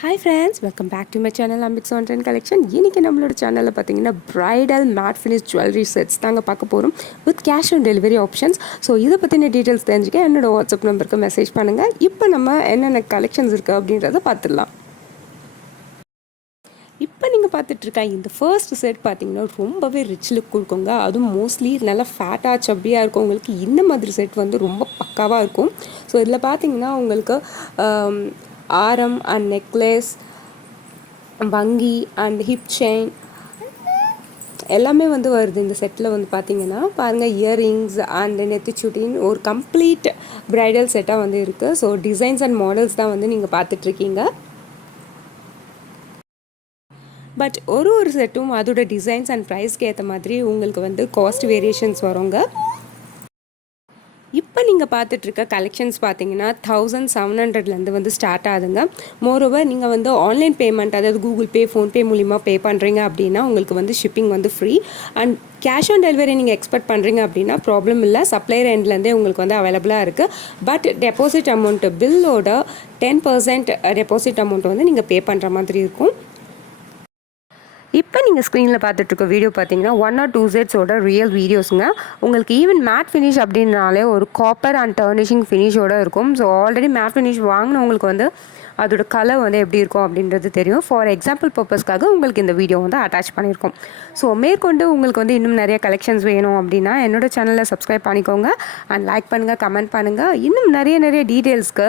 Hi friends, welcome back to my channel Ambix Online Collection. இன்னைக்கு நம்மளோட சேனல்ல பாத்தீங்கன்னா bridal matte finish jewelry sets தாங்க பார்க்க போறோம் with cash on delivery options. So இதை பத்தின டீடைல்ஸ் தெரிஞ்சுக்க என்னோட வாட்ஸ்அப் நம்பருக்கு மெசேஜ் பண்ணுங்க. இப்போ நம்ம என்னென்ன கலெக்ஷன்ஸ் இருக்கு அப்படின்றத பார்த்துடலாம். இப்போ நீங்கள் பார்த்துட்ருக்க இந்த ஃபர்ஸ்ட் செட் பார்த்தீங்கன்னா ரொம்பவே ரிச் லுக் கொடுக்குங்க. அதுவும் மோஸ்ட்லி நல்லா ஃபேட்டாக சப்பியாக இருக்கவங்களுக்கு இந்த மாதிரி செட் வந்து ரொம்ப பக்காவாக இருக்கும். ஸோ இதில் பார்த்தீங்கன்னா உங்களுக்கு ஆரம் அண்ட் நெக்லஸ், வங்கி அண்ட் ஹிப் செயின் எல்லாமே வந்து வருது இந்த செட்டில். வந்து பார்த்தீங்கன்னா பாருங்கள், இயரிங்ஸ் அண்ட் நெத்திச்சுட்டின்னு ஒரு கம்ப்ளீட் ப்ரைடல் செட்டாக வந்து இருக்குது. ஸோ டிசைன்ஸ் அண்ட் மாடல்ஸ் தான் வந்து நீங்கள் பார்த்துட்ருக்கீங்க. பட் ஒரு செட்டும் அதோட டிசைன்ஸ் அண்ட் ப்ரைஸ்க்கு ஏற்ற மாதிரி உங்களுக்கு வந்து காஸ்ட் வேரியேஷன்ஸ் வருங்க. இப்போ நீங்கள் பார்த்துட்ருக்க கலெக்ஷன்ஸ் பார்த்தீங்கன்னா 1700 வந்து ஸ்டார்ட் ஆகுதுங்க. மோரோவர் நீங்கள் வந்து ஆன்லைன் பேமெண்ட், அதாவது கூகுள் பே, ஃபோன்பே மூலிமா பே பண்ணுறீங்க அப்படின்னா உங்களுக்கு வந்து ஷிப்பிங் வந்து free. And cash on delivery நீங்கள் எக்ஸ்பெக்ட் பண்ணுறீங்க அப்படின்னா ப்ராப்ளம் இல்லை, சப்ளையர் எண்ட்லேருந்தே உங்களுக்கு வந்து அவைலபிளாக இருக்குது. பட் டெபாசிட் அமௌண்ட்டு, பில்லோட 10% டெபாசிட் அமௌண்ட் வந்து நீங்கள் பே பண்ணுற மாதிரி இருக்கும். இப்போ நீங்கள் ஸ்க்ரீனில் பார்த்துட்ருக்க வீடியோ பார்த்தீங்கன்னா 1 or 2 செட்ஸோட ரியல் வீடியோஸுங்க. உங்களுக்கு ஈவன் மேட் ஃபினிஷ் அப்படின்னாலே ஒரு காப்பர் அண்ட் டர்னிஷிங் ஃபினிஷோடு இருக்கும். ஸோ ஆல்ரெடி மேட் ஃபினிஷ் வாங்கினவங்களுக்கு வந்து அதோட கலர் வந்து எப்படி இருக்கும் அப்படின்றது தெரியும். ஃபார் எக்ஸாம்பிள் பர்பஸ்க்காக உங்களுக்கு இந்த வீடியோ வந்து அட்டாச் பண்ணியிருக்கோம். ஸோ மேற்கொண்டு உங்களுக்கு வந்து இன்னும் நிறைய கலெக்ஷன்ஸ் வேணும் அப்படின்னா என்னோடய சேனலில் சப்ஸ்கிரைப் பண்ணிக்கோங்க அண்ட் லைக் பண்ணுங்கள், கமெண்ட் பண்ணுங்கள். இன்னும் நிறைய டீட்டெயில்ஸ்க்கு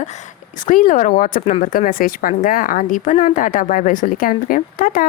ஸ்க்ரீனில் வர வாட்ஸ்அப் நம்பருக்கு மெசேஜ் பண்ணுங்கள். அண்ட் இப்போ நான் டாட்டா பை பை சொல்லி கிளம்பிக்கிறேன். டாட்டா.